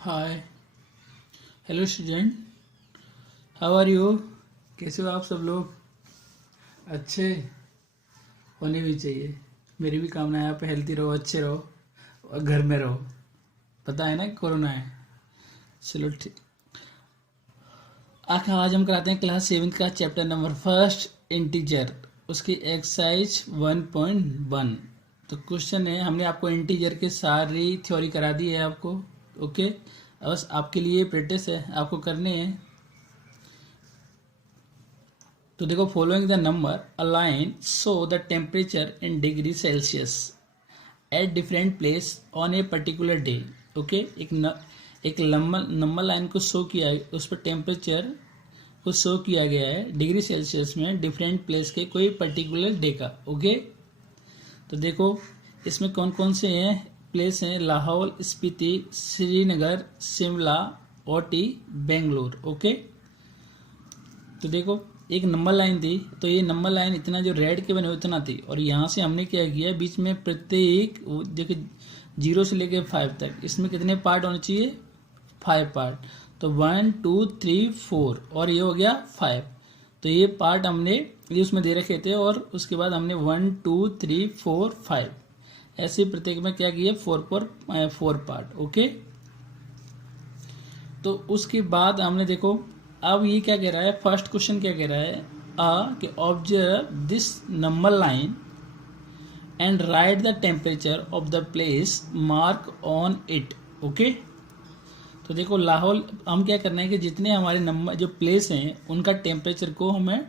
Hi. Hello student, how are you? कैसे हो आप सब लोग? अच्छे होने भी चाहिए। मेरी भी कामना है आप हेल्थी रहो, अच्छे रहो और घर में रहो। पता है ना कि कोरोना है। चलो ठीक। आज हम कराते हैं क्लास 7 का चैप्टर नंबर फर्स्ट इंटीजर, उसकी एक्सरसाइज 1.1। तो क्वेश्चन है, हमने आपको इंटीजर की सारी थ्योरी करा दी है आपको। ओके, बस आपके लिए प्रैक्टिस है, आपको करने हैं। तो देखो, following the number align show the temperature in degree Celsius at different place on a particular day. Okay, एक नंबर लाइन को शो किया, उस पर टेम्परेचर को शो किया गया है डिग्री सेल्सियस में डिफरेंट प्लेस के कोई पर्टिकुलर डे का। ओके, तो देखो इसमें कौन कौन से हैं प्लेस हैं। लाहौल स्पीति, श्रीनगर, शिमला, ओटी, बेंगलोर। ओके, तो देखो एक नंबर लाइन थी, तो ये नंबर लाइन इतना जो रेड के बने उतना थी, और यहाँ से हमने क्या किया, बीच में प्रत्येक देखो 0 से लेकर 5 तक इसमें कितने पार्ट होने चाहिए, 5 पार्ट। तो 1 2 3 4 और ये हो गया 5। तो ये पार्ट हमने ये उसमें दे रखे थे, और उसके बाद हमने 1 2 3 4 5 ऐसे प्रत्येक में क्या किया, 4 पार्ट। ओके, तो उसके बाद हमने देखो अब ये क्या कह रहा है, फर्स्ट क्वेश्चन क्या कह रहा है, कि observe this number line and right the temperature of the place mark on it. Okay, तो देखो लाहौल, हम क्या करना है कि जितने हमारे नंबर जो प्लेस हैं उनका टेम्परेचर को हमें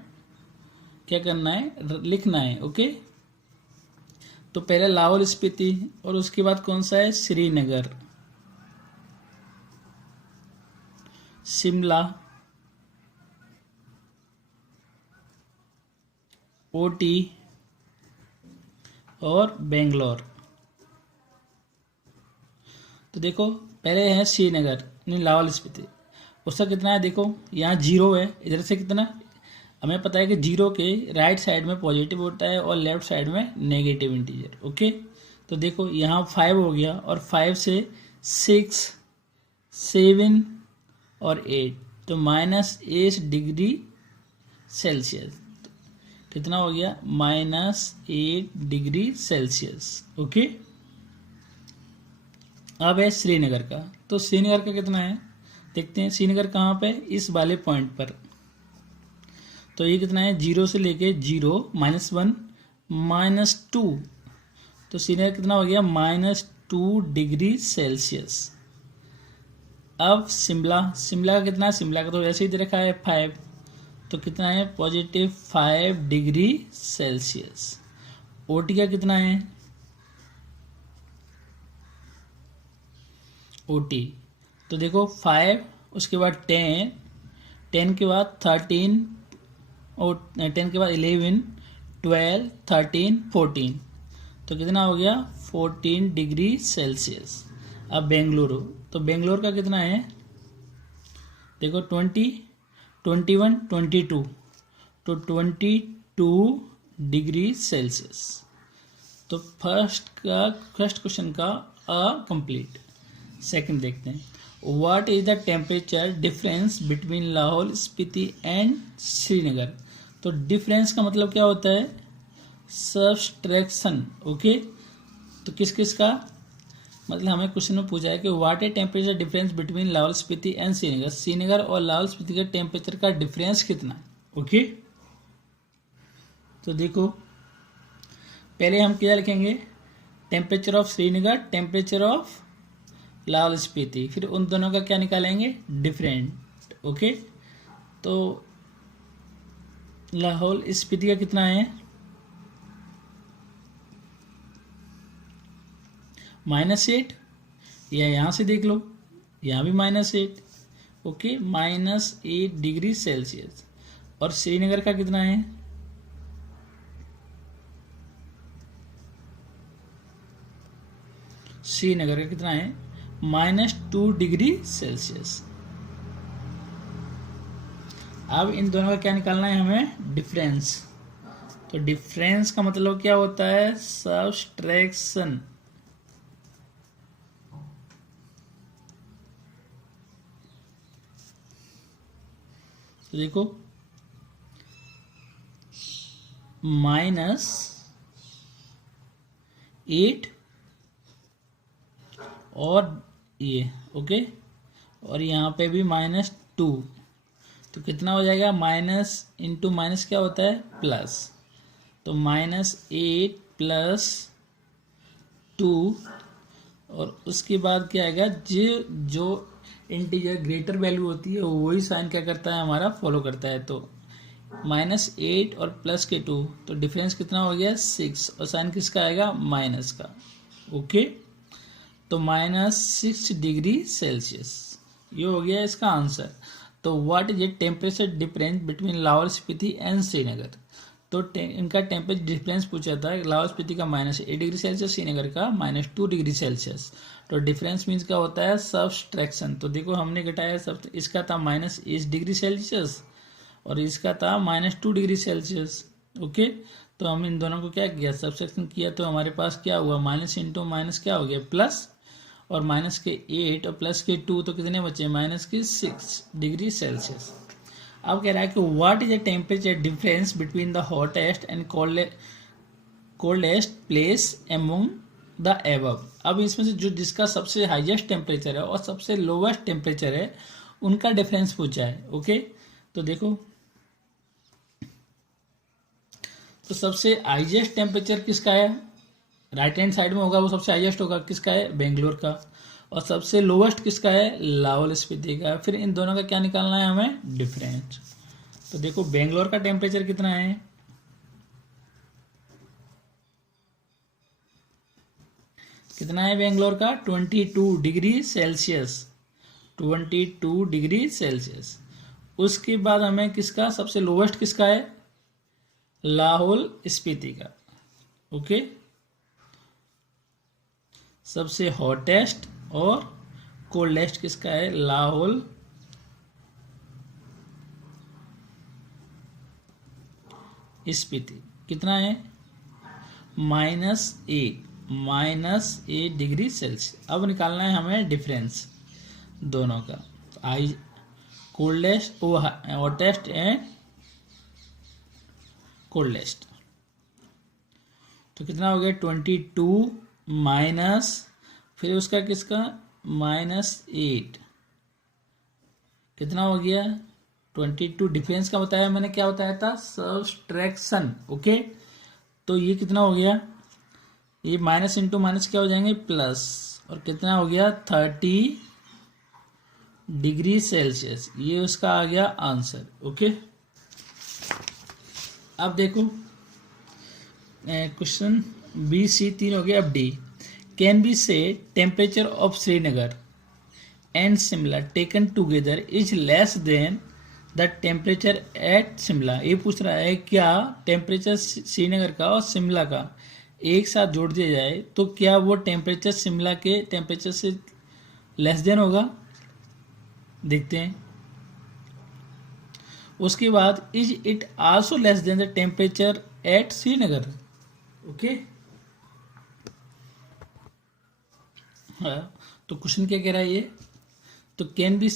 क्या करना है, लिखना है। ओके, तो पहले लाहौल स्पीति, और उसके बाद कौन सा है, श्रीनगर, शिमला, ओटी और बेंगलोर। तो देखो पहले है श्रीनगर, नहीं लाहौल स्पीति, उसका कितना है, देखो यहाँ 0 है, इधर से कितना, हमें पता है कि 0 के राइट साइड में पॉजिटिव होता है और लेफ्ट साइड में नेगेटिव इंटीजर। ओके, तो देखो यहाँ 5 हो गया, और 5 से 6 7 और 8, तो -8 डिग्री सेल्सियस। कितना हो गया, -8 डिग्री सेल्सियस। ओके, अब है श्रीनगर का, तो श्रीनगर का कितना है देखते हैं। श्रीनगर कहाँ पे, इस वाले पॉइंट पर, तो ये कितना है, 0 से लेके 0 -1 -2, तो श्रीनगर कितना हो गया, -2 डिग्री सेल्सियस। अब शिमला, शिमला का कितना है, शिमला का तो वैसे ही दे रखा है 5, तो कितना है, +5 डिग्री सेल्सियस। ओटी का कितना है, ओटी, तो देखो 5, उसके बाद 10, 10 के बाद 13, और 10 के बाद 11 12 13 14, तो कितना हो गया, 14 डिग्री सेल्सियस। अब बेंगलुरु, तो बेंगलोर का कितना है, देखो 20 21 22, तो 22 डिग्री सेल्सियस। तो फर्स्ट क्वेश्चन का कंप्लीट। सेकंड देखते हैं, what is the temperature difference between Lahaul Spiti and Srinagar. तो डिफरेंस का मतलब क्या होता है, सब्सट्रैक्शन। ओके, तो किस किस का मतलब, हमें क्वेश्चन में पूछा है कि what is temperature difference between Lahaul Spiti and Srinagar, Srinagar और लाहौल स्पीति के टेम्परेचर का डिफरेंस कितना है। ओके, तो देखो पहले हम क्या लिखेंगे, temperature of Srinagar, temperature of Lahaul Spiti, फिर उन दोनों का क्या निकालेंगे, डिफरेंट। ओके, तो लाहौल स्पीति का कितना है, -8, या यहाँ से देख लो, यहाँ भी -8। Okay, -8 degree Celsius. और श्रीनगर का कितना है, श्रीनगर का कितना है, -2 डिग्री सेल्सियस। अब इन दोनों का क्या निकालना है हमें, डिफरेंस। तो डिफरेंस का मतलब क्या होता है, सब्सट्रैक्शन। तो देखो -8 और ये ओके, और यहाँ पे भी -2, तो कितना हो जाएगा, माइनस इंटू माइनस क्या होता है, प्लस, तो -8 + 2, और उसके बाद क्या आएगा, जो इंटीजर ग्रेटर वैल्यू होती है वही साइन क्या करता है, हमारा फॉलो करता है। तो -8 और +2, तो डिफरेंस कितना हो गया, 6, और साइन किसका आएगा, माइनस का। ओके, तो -6 डिग्री सेल्सियस, ये हो गया इसका आंसर। तो what is a temperature difference between Lahaul Spiti and Srinagar. तो इनका टेम्परेचर डिफरेंस पूछा था, लाहौल स्पीति का -8 डिग्री सेल्सियस, श्रीनगर का -2 डिग्री सेल्सियस। तो डिफरेंस मीन्स क्या होता है, सब्सट्रैक्शन। तो देखो हमने घटाया सब, इसका था -8 डिग्री सेल्सियस और इसका था -2 डिग्री सेल्सियस। ओके, तो हम इन दोनों को क्या किया, सब्सट्रैक्शन किया, तो हमारे पास क्या हुआ, माइनस इंटू माइनस क्या हो गया, प्लस, और -8 और +2, तो कितने बचे, -6 डिग्री सेल्सियस। अब कह रहा है कि what is the temperature difference between the hottest and coldest place among the above. अब इसमें से जो जिसका सबसे हाईएस्ट टेम्परेचर है और सबसे लोवेस्ट टेम्परेचर है उनका डिफरेंस पूछा है। ओके, तो देखो, तो सबसे हाईएस्ट टेम्परेचर किसका है, राइट हैंड साइड में होगा, वो सबसे हाईएस्ट होगा, किसका है, बेंगलोर का। और सबसे लोवेस्ट किसका है, लाहौल स्पीति का। फिर इन दोनों का क्या निकालना है हमें, डिफरेंस। तो देखो बेंगलोर का टेम्परेचर कितना है, कितना है बेंगलोर का, 22 डिग्री सेल्सियस, 22 डिग्री सेल्सियस। उसके बाद हमें किसका सबसे लोवेस्ट किसका है, लाहौल स्पीति का। ओके, सबसे हॉटेस्ट और कोल्डेस्ट किसका है, लाहौल स्पीति। कितना है, -8 डिग्री सेल्सियस। अब निकालना है हमें डिफरेंस दोनों का, आई कोल्डेस्ट हॉटेस्ट एंड कोल्डेस्ट। तो कितना हो गया, 22 माइनस, फिर उसका किसका, -8, कितना हो गया, 22। डिफरेंस का बताया मैंने, क्या बताया था, सब्सट्रैक्शन। ओके, तो ये कितना हो गया, ये माइनस इंटू माइनस क्या हो जाएंगे, प्लस, और कितना हो गया, 30 डिग्री सेल्सियस। ये उसका आ गया आंसर। ओके, अब देखो क्वेश्चन बी, सी 3 हो गया। अब डी, कैन बी से temperature of Srinagar and Shimla taken together is less than the temperature at Shimla. ये पूछ रहा है क्या टेम्परेचर श्रीनगर का और शिमला का एक साथ जोड़ दिया जाए तो क्या वो टेम्परेचर शिमला के टेम्परेचर से लेस देन होगा, देखते हैं। उसके बाद is it also less than the temperature at Srinagar. Okay, हाँ, तो क्वेश्चन क्या कह रहा है ये, तो कैन बी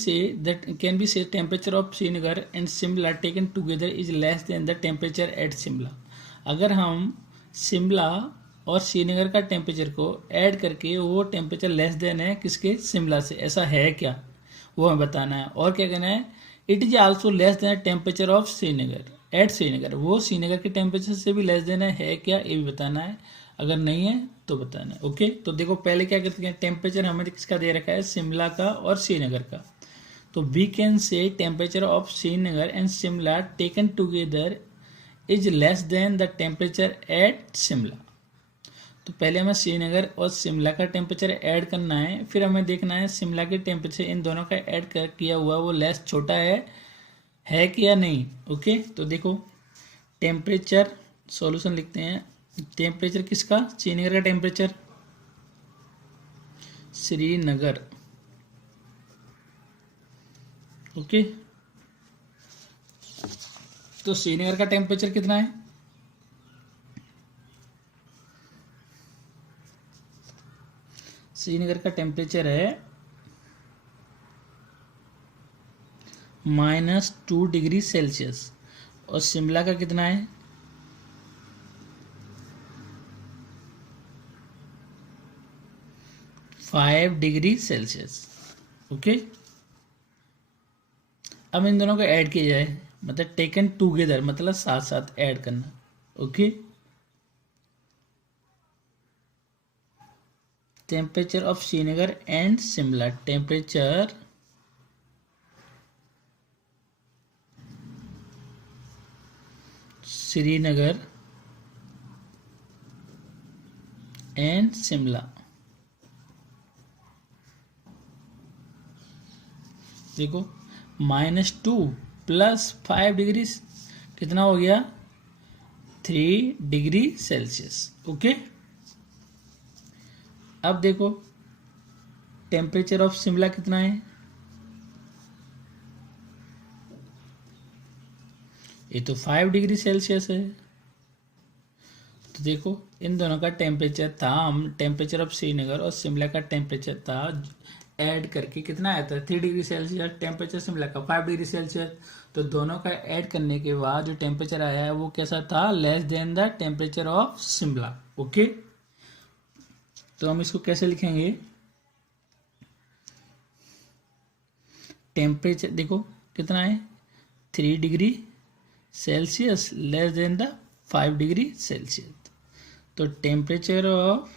से temperature of Srinagar and Shimla taken together is less than the temperature at Shimla. अगर हम शिमला और श्रीनगर का टेम्परेचर को ऐड करके वो टेम्परेचर लेस देन है किसके, शिमला से, ऐसा है क्या, वो हमें बताना है। और क्या कहना है, it is also less than temperature of Srinagar at Srinagar, वो श्रीनगर के टेम्परेचर से भी लेस देन है क्या, ये भी बताना है। अगर नहीं है तो बताना है। ओके, तो देखो पहले क्या करते हैं, टेम्परेचर हमें किसका दे रखा है, शिमला का और श्रीनगर का। तो we can say temperature of Srinagar and Shimla taken together is less than the temperature at Shimla. तो पहले हमें श्रीनगर और शिमला का टेम्परेचर ऐड करना है, फिर हमें देखना है शिमला के टेम्परेचर इन दोनों का ऐड कर किया हुआ वो लेस छोटा है कि या नहीं। ओके, तो देखो टेम्परेचर, सॉल्यूशन लिखते हैं। टेम्परेचर किसका, श्रीनगर का टेम्परेचर, श्रीनगर। ओके, तो श्रीनगर का टेम्परेचर कितना है, श्रीनगर का टेम्परेचर है -2 डिग्री सेल्सियस। और शिमला का कितना है? 5 डिग्री सेल्सियस। ओके, अब इन दोनों को ऐड किया जाए, मतलब टेकन टुगेदर, मतलब साथ साथ ऐड करना। Okay, temperature of Srinagar and Shimla. Temperature Srinagar and Shimla. देखो, -2 + 5 डिग्री कितना हो गया? 3 डिग्री सेल्सियस। ओके, अब देखो टेम्परेचर ऑफ शिमला कितना है? ये तो 5 डिग्री सेल्सियस है। तो देखो इन दोनों का टेम्परेचर था, हम टेम्परेचर ऑफ श्रीनगर और शिमला का टेम्परेचर था, ऐड करके कितना आया था? 3 डिग्री सेल्सियस। टेम्परेचर शिमला का 5 डिग्री सेल्सियस। तो दोनों का ऐड करने के बाद जो टेम्परेचर आया है वो कैसा था? Less than the temperature of Shimla. Okay, तो हम इसको कैसे लिखेंगे? टेम्परेचर देखो कितना है? 3 degree Celsius less than the 5 degree Celsius. तो temperature of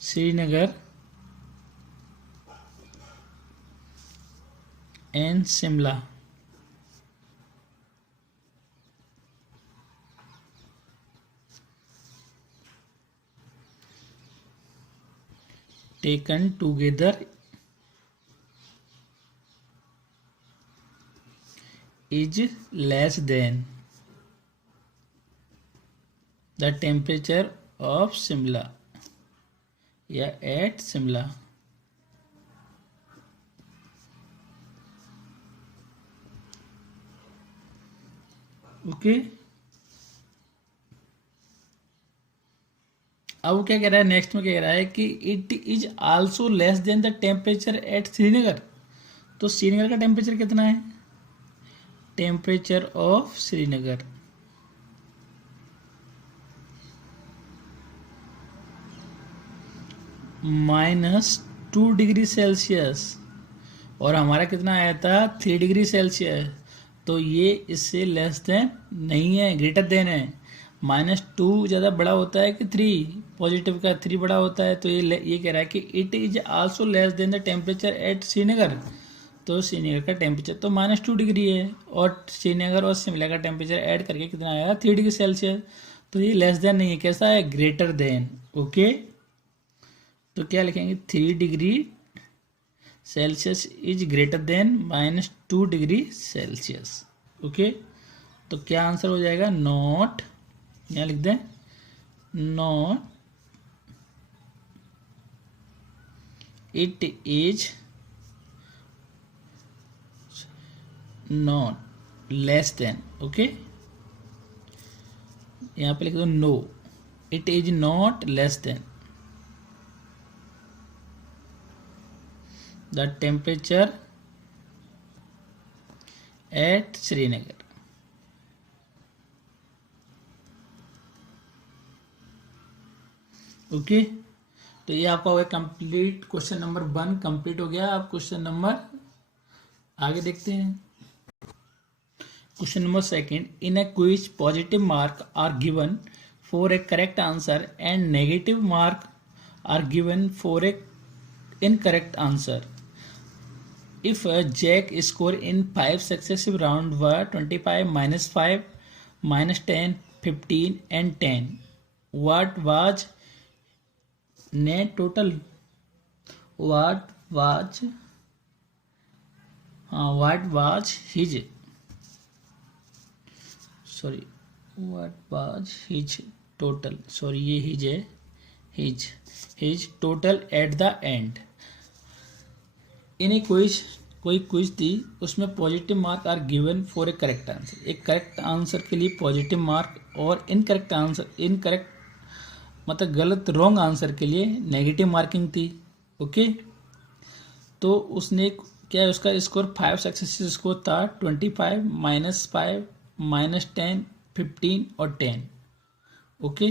Srinagar and Shimla taken together is less than the temperature of Shimla या at Shimla। ओके, अब वो क्या कह रहा है? नेक्स्ट में कह रहा है कि it is also less than the temperature at Srinagar. तो श्रीनगर का टेम्परेचर कितना है? Temperature of Srinagar -2 degree Celsius, और हमारा कितना आया था? 3 डिग्री सेल्सियस। तो ये इससे लेस देन नहीं है, ग्रेटर देन है। -2 ज़्यादा बड़ा होता है कि 3? पॉजिटिव का 3 बड़ा होता है। तो ये कह रहा है कि it is also less than the temperature at Srinagar. तो श्रीनगर का टेम्परेचर तो -2 डिग्री है, और श्रीनगर और शिमला का टेम्परेचर ऐड करके कितना आया? 3 डिग्री सेल्सियस। तो ये लेस देन नहीं है, कैसा है? Greater than. ओके, तो क्या लिखेंगे? 3 degree Celsius is greater than -2 degree Celsius. Okay, तो क्या आंसर हो जाएगा? नॉट, यहाँ लिख दें, not it is not less than. Okay, यहाँ पे लिख दो no, it is not less than the temperature at Srinagar. Okay, तो ये आपका हो गया कंप्लीट। क्वेश्चन नंबर 1 कंप्लीट हो गया। अब क्वेश्चन नंबर आगे देखते हैं। Question number 2, in a quiz positive mark are given for a correct answer and negative mark are given for a incorrect answer. If Jack score in 5 successive rounds were 25, -5, -10, 15 and 10, what was net total? What was his total? Sorry, ये his है, his total at the end। In quiz, कोई quiz थी, उसमें positive mark are given for a correct answer. एक correct answer के लिए positive mark और incorrect मतलब गलत रॉन्ग आंसर के लिए नेगेटिव मार्किंग थी। ओके, तो उसने क्या, उसका स्कोर 5 सक्सेस स्कोर था 25 -5 -10 15 और 10। ओके,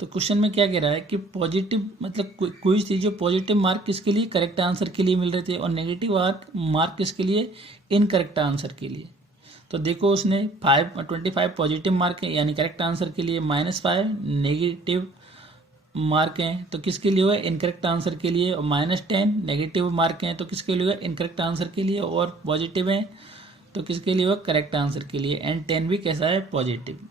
तो क्वेश्चन में क्या कह रहा है कि पॉजिटिव मतलब क्विज थी जो पॉजिटिव मार्क किसके लिए, करेक्ट आंसर के लिए मिल रहे थे, और नेगेटिव मार्क किसके लिए, इनकरेक्ट आंसर के लिए। तो देखो उसने 25 पॉजिटिव मार्क है यानी करेक्ट आंसर के लिए, -5 नेगेटिव मार्क हैं तो किसके लिए हुआ, इनकरेक्ट आंसर के लिए, और -10 नेगेटिव मार्क हैं तो किसके लिए हुआ, इनकरेक्ट आंसर के लिए, और पॉजिटिव हैं तो किसके लिए हुआ, करेक्ट आंसर के लिए। एंड 10 भी कैसा है, पॉजिटिव।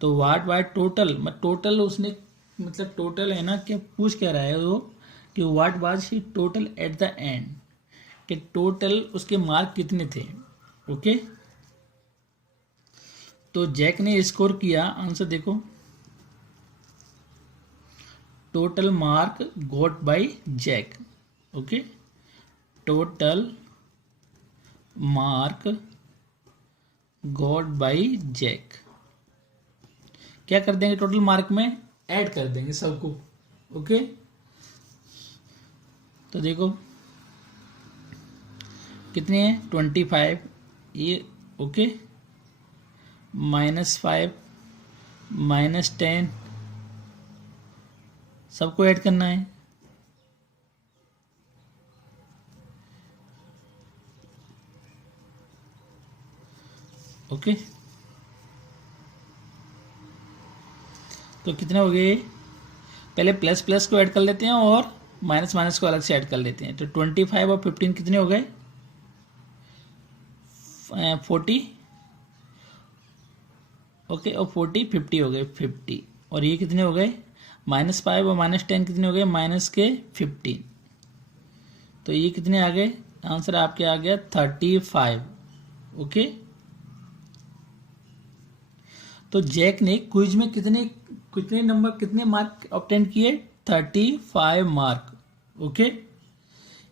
तो वाट टोटल, टोटल उसने मतलब टोटल है ना, क्या पूछ क्या रहा है वो कि what was he total at the end, कि टोटल उसके मार्क कितने थे। ओके, तो जैक ने स्कोर किया, आंसर देखो, total mark got by Jack. Okay, total mark got by Jack, क्या कर देंगे टोटल मार्क में, ऐड कर देंगे सबको। ओके, तो देखो कितने हैं, 25 ये। ओके, -5 -10 सबको ऐड करना है। ओके, तो कितने हो गए, पहले प्लस प्लस को ऐड कर लेते हैं और माइनस माइनस को अलग से ऐड कर लेते हैं। तो 25 और 15 कितने हो गए, 40। ओके, और 40 50 हो गए, 50। और ये कितने हो गए, -5 और -10 कितने हो गए, -15। तो ये कितने आ गए, आंसर आपके आ गया 35। ओके, तो जैक ने क्विज में कितने कितने नंबर कितने मार्क ऑब्टेन किए, 35 मार्क। ओके,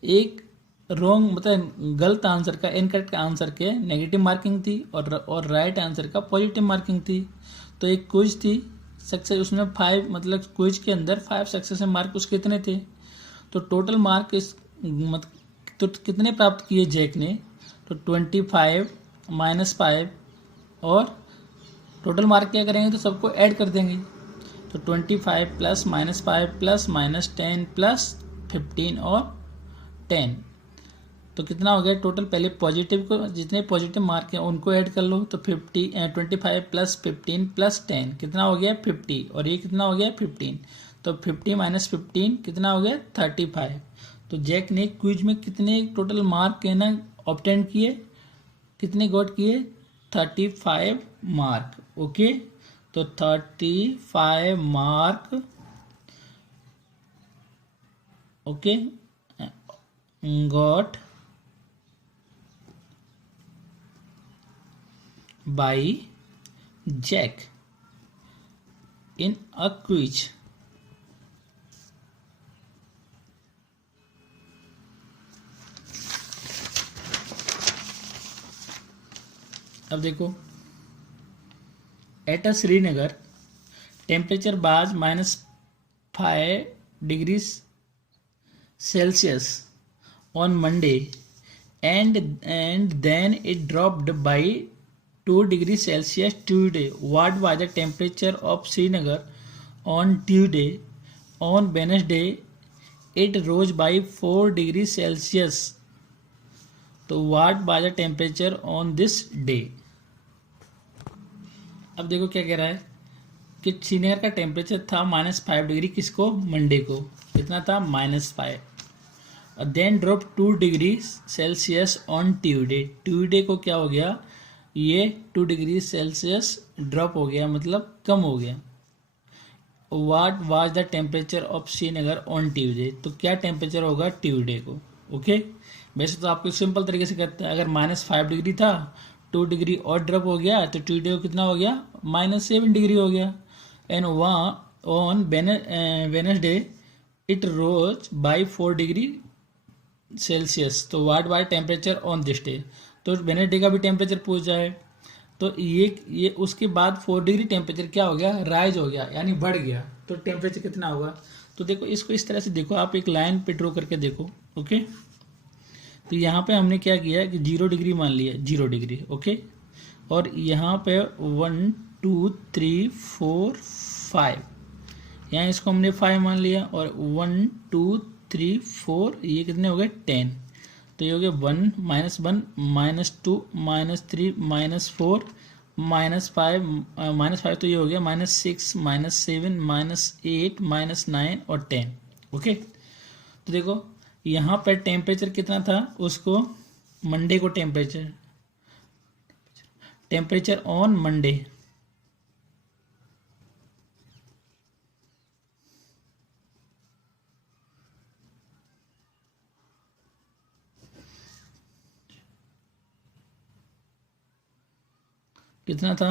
एक रॉन्ग मतलब गलत आंसर का, इनकरेक्ट आंसर के नेगेटिव मार्किंग थी और राइट आंसर का पॉजिटिव मार्किंग थी। तो एक क्विज थी सक्सेस, उसमें 5 मतलब क्विज के अंदर 5 सक्सेस मार्क उसके कितने थे। तो टोटल मार्क इस तो कितने प्राप्त किए जैक ने, तो 25 -5 और टोटल मार्क क्या करेंगे, तो सबको ऐड कर देंगे। तो 25 + -5 + -10 + 15 और 10, तो कितना हो गया टोटल। पहले पॉजिटिव को, जितने पॉजिटिव मार्क हैं उनको ऐड कर लो। तो 25 + 15 + 10 कितना हो गया, 50। और ये कितना हो गया, 15। तो 50 - 15 कितना हो गया, 35। तो जैक ने क्विज में कितने टोटल मार्क है ना ऑब्टेन किए, कितने गॉट किए, 35 मार्क। ओके, तो 35 mark okay got by Jack in a quiz। अब देखो, at a Srinagar temperature was -5 degree Celsius on Monday and then it dropped by 2 degrees Celsius Tuesday. What was the temperature of Srinagar on Tuesday? On Wednesday, it rose by 4 degrees Celsius. तो what was the temperature on this day? अब देखो क्या कह रहा है कि श्रीनगर का temperature था -5 डिग्री, किसको, मंडे को, कितना था, -5। और then drop 2 degree Celsius on Tuesday. Tuesday को क्या हो गया, ये 2 डिग्री सेल्सियस ड्रॉप हो गया, मतलब कम हो गया। What was the temperature of Srinagar on Tuesday, तो क्या टेम्परेचर होगा ट्यूसडे को। ओके, वैसे तो आपको सिंपल तरीके से करते हैं, अगर -5 डिग्री था 2 डिग्री और ड्रॉप हो गया तो ट्यूसडे को कितना हो गया, -7 डिग्री हो गया। एंड वहाँ on Wednesday it rose by 4 degree Celsius. तो what was temperature on this day, तो वेडनेसडे का भी टेम्परेचर पूछ जाए। तो ये उसके बाद 4 डिग्री टेम्परेचर क्या हो गया, राइज हो गया, यानी बढ़ गया। तो टेम्परेचर कितना होगा, तो देखो इसको इस तरह से देखो, आप एक लाइन पे ड्रॉ करके देखो। ओके, तो यहाँ पे हमने क्या किया कि 0 डिग्री मान लिया, 0 डिग्री। ओके, और यहाँ पे 1 2 3 4 5, यहाँ इसको हमने 5 मान लिया, और 1 2 3 4 ये कितने हो गए 10। तो ये हो गया 1 -1 -2 -3 -4 -5 तो ये हो गया -6 -7 -8 -9 और 10। ओके, तो देखो यहाँ पर टेम्परेचर कितना था, उसको मंडे को टेम्परेचर ऑन मंडे, कितना था,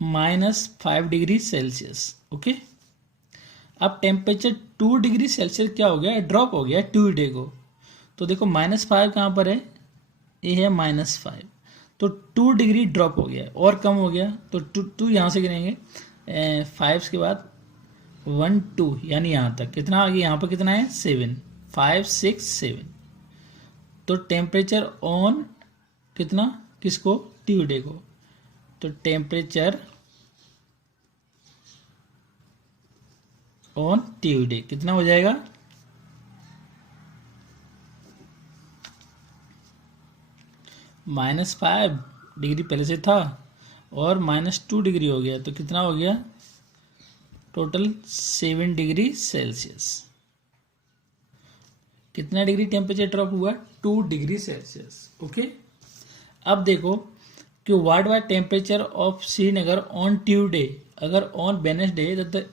-5 डिग्री सेल्सियस। ओके, अब टेम्परेचर 2 डिग्री सेल्सियस क्या हो गया, ड्रॉप हो गया ट्यूसडे को। तो देखो -5 कहाँ पर है, ये है -5, तो 2 डिग्री ड्रॉप हो गया और कम हो गया। तो टू यहाँ से गिनेंगे, 5 के बाद 1 2 यानी यहाँ तक कितना आ गया, यहाँ पर कितना है 7, 5 6 7। तो टेम्परेचर ऑन कितना, किसको, ट्यूसडे को। तो टेम्परेचर ऑन ट्यूसडे कितना हो जाएगा, -5 डिग्री पहले से था और -2 डिग्री हो गया, तो कितना हो गया टोटल 7 डिग्री सेल्सियस। कितना डिग्री टेम्परेचर ड्रॉप हुआ, 2 डिग्री सेल्सियस। ओके, अब देखो कि what was temperature of Srinagar on Tuesday, अगर on Wednesday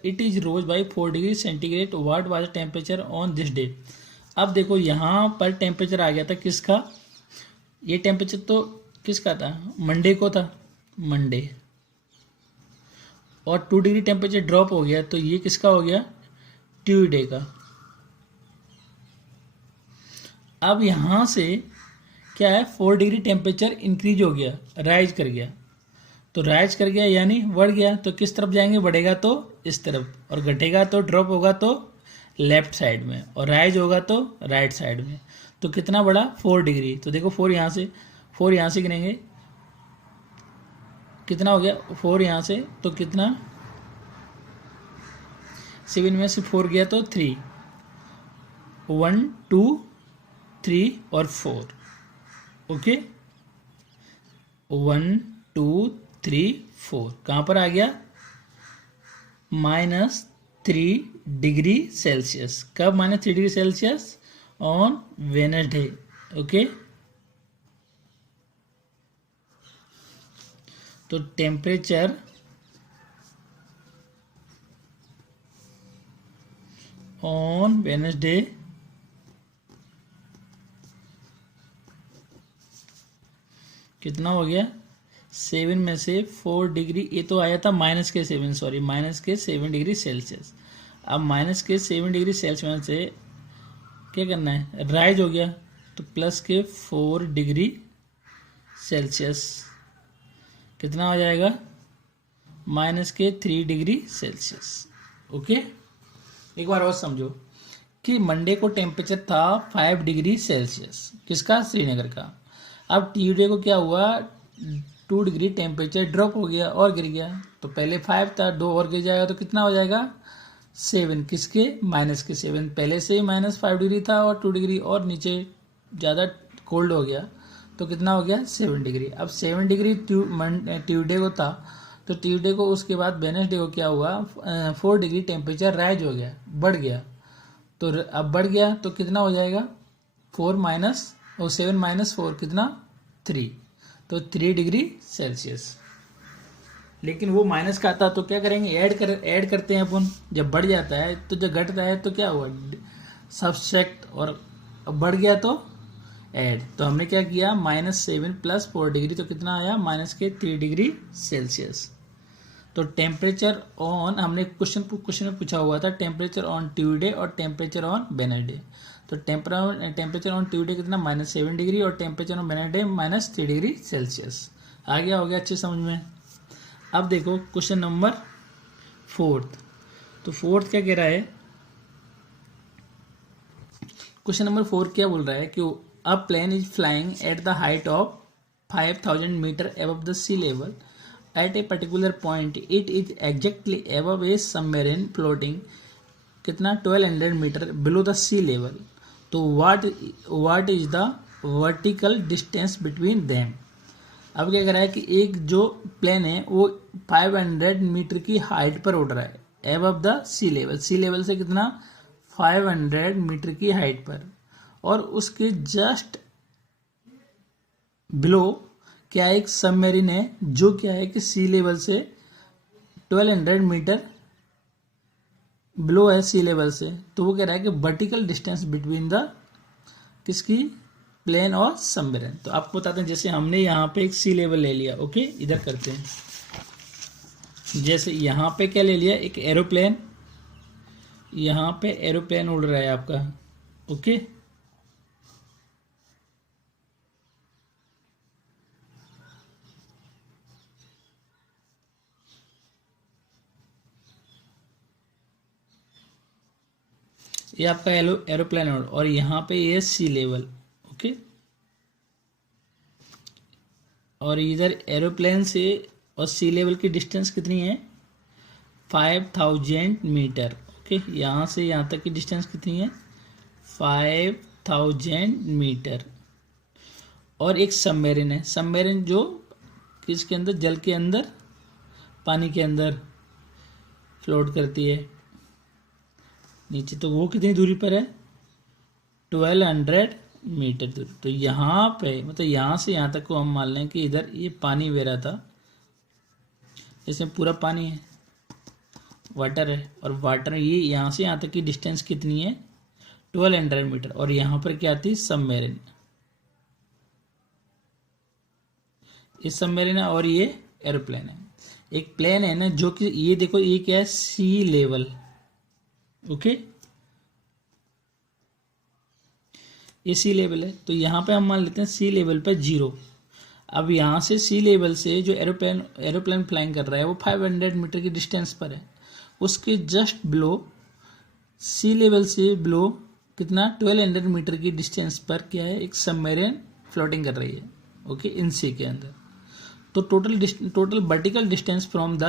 it is rose by 4 degree centigrade, what was temperature on this day. अब देखो यहाँ पर टेम्परेचर आ गया था किसका, ये टेम्परेचर तो किसका था, मंडे को था, मंडे, और 2 डिग्री टेम्परेचर ड्रॉप हो गया, तो ये किसका हो गया, ट्यूसडे का। अब यहाँ से क्या है, 4 डिग्री टेम्परेचर इंक्रीज हो गया, राइज कर गया। तो राइज कर गया यानी बढ़ गया, तो किस तरफ जाएंगे, बढ़ेगा तो इस तरफ, और घटेगा तो ड्रॉप होगा तो लेफ्ट साइड में, और राइज होगा तो राइट साइड में। तो कितना बढ़ा, 4 डिग्री। तो देखो 4 यहाँ से गिनेंगे, कितना हो गया 4 यहाँ से, तो कितना 7 में से 4 गया तो 3, 1 2 3 और 4। ओके, 1 2 3 4 कहाँ पर आ गया, -3 डिग्री सेल्सियस। कब -3 degree Celsius, on Wednesday. Okay, तो टेम्परेचर ऑन वेडनेसडे कितना हो गया, 7 में से 4 डिग्री, ये तो आया था -7, सॉरी -7 डिग्री सेल्सियस। अब -7 डिग्री सेल्सियस में से क्या करना है, राइज हो गया, तो +4 डिग्री सेल्सियस कितना हो जाएगा, -3 डिग्री सेल्सियस। ओके, एक बार और समझो कि मंडे को टेम्परेचर था 5 डिग्री सेल्सियस, किसका, श्रीनगर का। अब ट्यूसडे को क्या हुआ, 2 डिग्री टेम्परेचर ड्रॉप हो गया और गिर गया। तो पहले 5 था, 2 और गिर जाएगा, तो कितना हो जाएगा 7, किसके, -7। पहले से ही -5 डिग्री था और 2 डिग्री और नीचे ज़्यादा कोल्ड हो गया, तो कितना हो गया 7 डिग्री। अब 7 डिग्री ट्यूसडे को था, तो ट्यूसडे को उसके बाद वेडनेसडे को क्या हुआ, 4 डिग्री टेम्परेचर राइज हो गया, बढ़ गया। तो अब बढ़ गया तो कितना हो जाएगा, 7 - 4 कितना 3, तो 3 डिग्री सेल्सियस। लेकिन वो माइनस का आता तो क्या करेंगे, ऐड करते हैं अपन। जब बढ़ जाता है तो जब घटता है तो क्या हुआ, सब्सट्रैक्ट, और बढ़ गया तो ऐड। तो हमने क्या किया, -7 + 4 डिग्री, तो कितना आया, -3 डिग्री सेल्सियस। तो टेम्परेचर ऑन, हमने क्वेश्चन में पूछा हुआ था टेम्परेचर ऑन ट्यूसडे और टेम्परेचर ऑन वेडनेसडे। तो टेम्परेचर ऑन ट्यूसडे कितना, -7 डिग्री, और temperature on Wednesday -3 degree Celsius. आ गया, हो गया अच्छे समझ में। अब देखो क्वेश्चन नंबर 4। तो 4 क्या कह रहा है, क्वेश्चन नंबर 4 क्या बोल रहा है कि a plane is flying at the height of 5000 metre above the sea level at a particular point, it is exactly above a submarine floating कितना 1200 metre below the sea level. तो what is the vertical distance between them. अब क्या कर रहा है कि एक जो प्लेन है वो 500 मीटर की हाइट पर उड़ रहा है above the sea level, sea level से कितना 500 मीटर की हाइट पर, और उसके जस्ट बिलो क्या एक सबमरीन है जो क्या है कि सी लेवल से 1200 मीटर बिलो है सी लेवल से। तो वो कह रहा है कि वर्टिकल डिस्टेंस बिटवीन द किसकी प्लेन और सबमरीन। तो आपको बताते हैं, जैसे हमने यहाँ पे एक सी लेवल ले लिया, ओके इधर करते हैं। जैसे यहाँ पे क्या ले लिया, एक एरोप्लेन, यहाँ पे एरोप्लेन उड़ रहा है आपका, ओके। ये आपका एरोप्लेन और यहाँ पे ये सी लेवल, ओके। और इधर एरोप्लेन से और सी लेवल की डिस्टेंस कितनी है 5000 मीटर, ओके। यहाँ से यहाँ तक की डिस्टेंस कितनी है 5000 मीटर। और एक सबमरीन है, सबमरीन जो किसके अंदर, जल के अंदर, पानी के अंदर फ्लोट करती है नीचे। तो वो कितनी दूरी पर है 1200 मीटर दूरी। तो यहाँ पे मतलब यहाँ से यहाँ तक को हम मान लें कि इधर ये पानी बह रहा था, इसमें पूरा पानी है, वाटर है, और वाटर ये यहाँ से यहाँ तक की डिस्टेंस कितनी है 1200 मीटर। और यहाँ पर क्या थी सबमरीन, इस सबमरीन है और ये एरोप्लेन है। एक प्लेन है ना जो कि ये देखो ये क्या है सी लेवल, ओके, ये सी लेवल है। तो यहाँ पे हम मान लेते हैं सी लेवल पे 0। अब यहाँ से सी लेवल से जो एरोप्लेन फ्लाइंग कर रहा है वो 500 मीटर की डिस्टेंस पर है, उसके जस्ट बिलो सी लेवल से बिलो कितना 1200 मीटर की डिस्टेंस पर क्या है एक सबमरीन फ्लोटिंग कर रही है, ओके, इन सी के अंदर। तो total vertical distance from the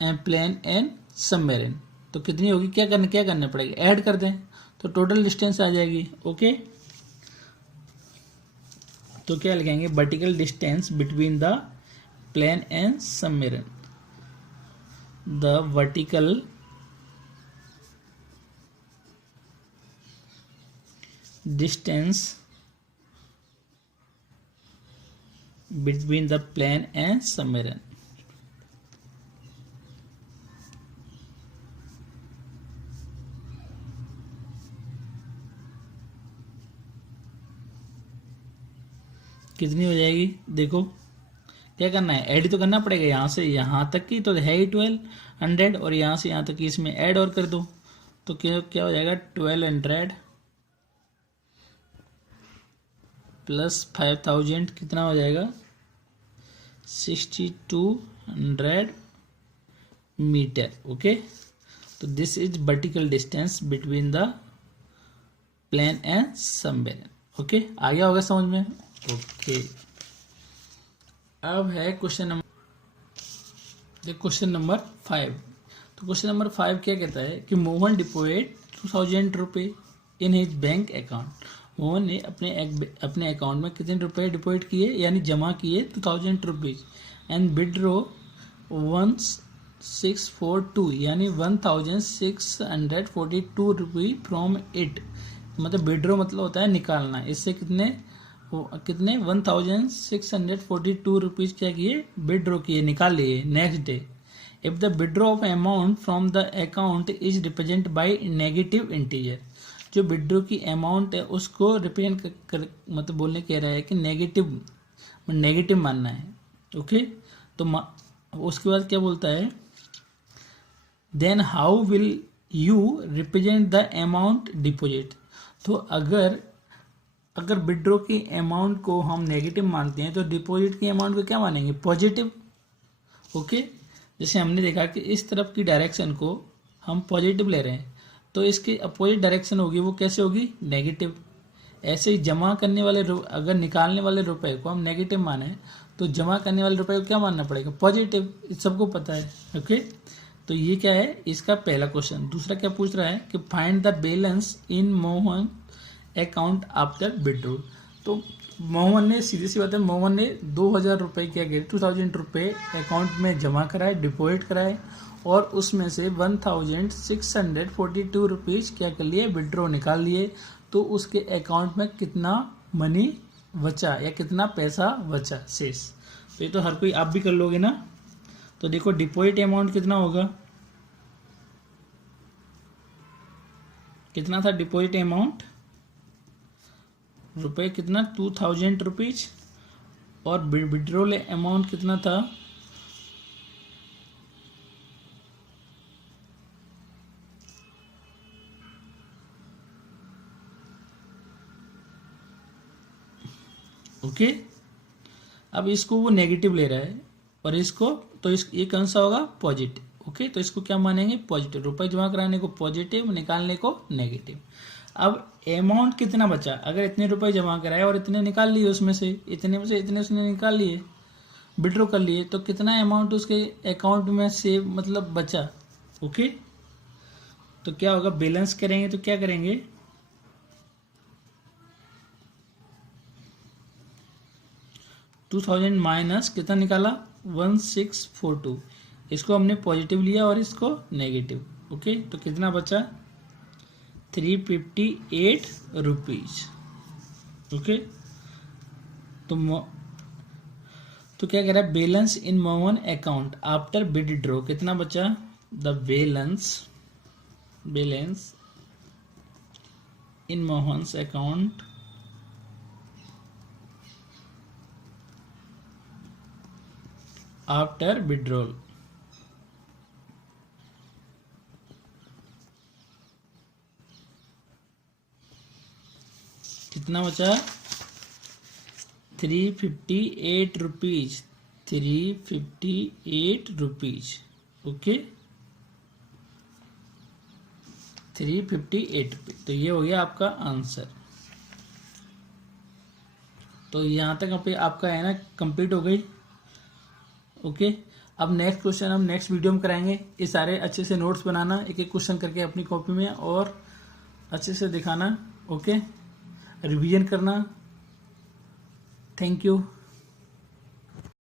plane and submarine तो कितनी होगी, क्या करना पड़ेगा, ऐड कर दें तो टोटल डिस्टेंस आ जाएगी, ओके। तो क्या लिखेंगे vertical distance between the plane and submarine, the vertical distance between the plane and submarine। कितनी हो जाएगी, देखो क्या करना है, ऐड तो करना पड़ेगा, यहाँ से यहाँ तक की तो है ही 1200 और यहाँ से यहाँ तक की इसमें ऐड और कर दो तो क्या हो जाएगा 1200 प्लस 5000 कितना हो जाएगा 6200 मीटर, ओके। तो this is vertical distance between the plane and submarine, okay. आ गया होगा समझ में, ओके। अब है क्वेश्चन नंबर 5। तो क्वेश्चन नंबर 5 क्या कहता है कि मोहन डिपोजिट 2000 रुपये in his bank account. Mohan ने अपने अकाउंट में कितने रुपए डिपॉजिट किए यानी जमा किए 2000 रुपीज एंड विड्रॉ 1642 यानी 1642 रुपी फ्रॉम इट। मतलब विड्रॉ मतलब होता है निकालना, इससे कितने 1642 रुपीज क्या किए विड्रॉ किए, निकाल लिए next day. If the withdraw of amount from the account is represent by negative integer, जो विड्रॉ की अमाउंट है उसको रिप्रेजेंट कर मतलब बोलने कह रहा है कि नेगेटिव मानना है, ओके। तो उसके बाद क्या बोलता है then how will you represent the amount deposit. तो अगर अगर विड्रॉ की अमाउंट को हम नेगेटिव मानते हैं तो डिपॉजिट की अमाउंट को क्या मानेंगे, पॉजिटिव। ओके, जैसे हमने देखा कि इस तरफ की डायरेक्शन को हम पॉजिटिव ले रहे हैं तो इसकी अपोजिट डायरेक्शन होगी वो कैसे होगी, नेगेटिव। ऐसे ही जमा करने वाले अगर निकालने वाले रुपए को हम नेगेटिव माने तो जमा करने वाले रुपए को क्या मानना पड़ेगा, पॉजिटिव। इस सबको पता है। ओके, तो ये क्या है इसका पहला क्वेश्चन। दूसरा क्या पूछ रहा है कि find the balance in Mohan account after withdraw. तो मोहन ने, सीधी सी बात है, मोहन ने 2000 रुपये क्या किया, 2000 रुपये अकाउंट में जमा कराए, डिपॉजिट कराए और उसमें से 1642 रुपीज़ क्या कर लिए, विड्रॉ निकाल लिए। तो उसके अकाउंट में कितना मनी बचा या कितना पैसा बचा शेष। तो ये तो हर कोई आप भी कर लोगे ना। तो देखो डिपॉजिट अमाउंट कितना होगा, कितना था डिपॉजिट अमाउंट, रुपये कितना 2000 रुपीज और विड्रॉल अमाउंट कितना था, ओके। अब इसको वो नेगेटिव ले रहा है और इसको, तो ये कौन सा होगा, पॉजिटिव। ओके, तो इसको क्या मानेंगे, पॉजिटिव। रुपए जमा कराने को पॉजिटिव, निकालने को नेगेटिव। अब अमाउंट कितना बचा, अगर इतने रुपए जमा कराए और इतने निकाल लिए, उसमें से इतने उसने निकाल लिए, विड्रॉ कर लिए, तो कितना अमाउंट उसके अकाउंट में से मतलब बचा। ओके, तो क्या होगा, बैलेंस करेंगे तो क्या करेंगे, 2000 माइनस कितना निकाला, 1642। इसको हमने पॉजिटिव लिया और इसको नेगेटिव। ओके, तो कितना बचा, 358 रुपीज। ओके, तो क्या कह रहा है, बैलेंस इन मोहन अकाउंट आफ्टर विड्रॉ कितना बचा, the balance in Mohan's account after withdrawal कितना बचा, 358 रुपीज, 358 रुपीज। Okay, 358 rupees. तो ये हो गया आपका आंसर। तो यहाँ तक आपका है ना कंप्लीट हो गई। ओके, अब नेक्स्ट क्वेश्चन हम नेक्स्ट वीडियो में कराएंगे। ये सारे अच्छे से नोट्स बनाना, एक एक क्वेश्चन करके अपनी कॉपी में और अच्छे से दिखाना। ओके, रिवीजन करना। Thank you.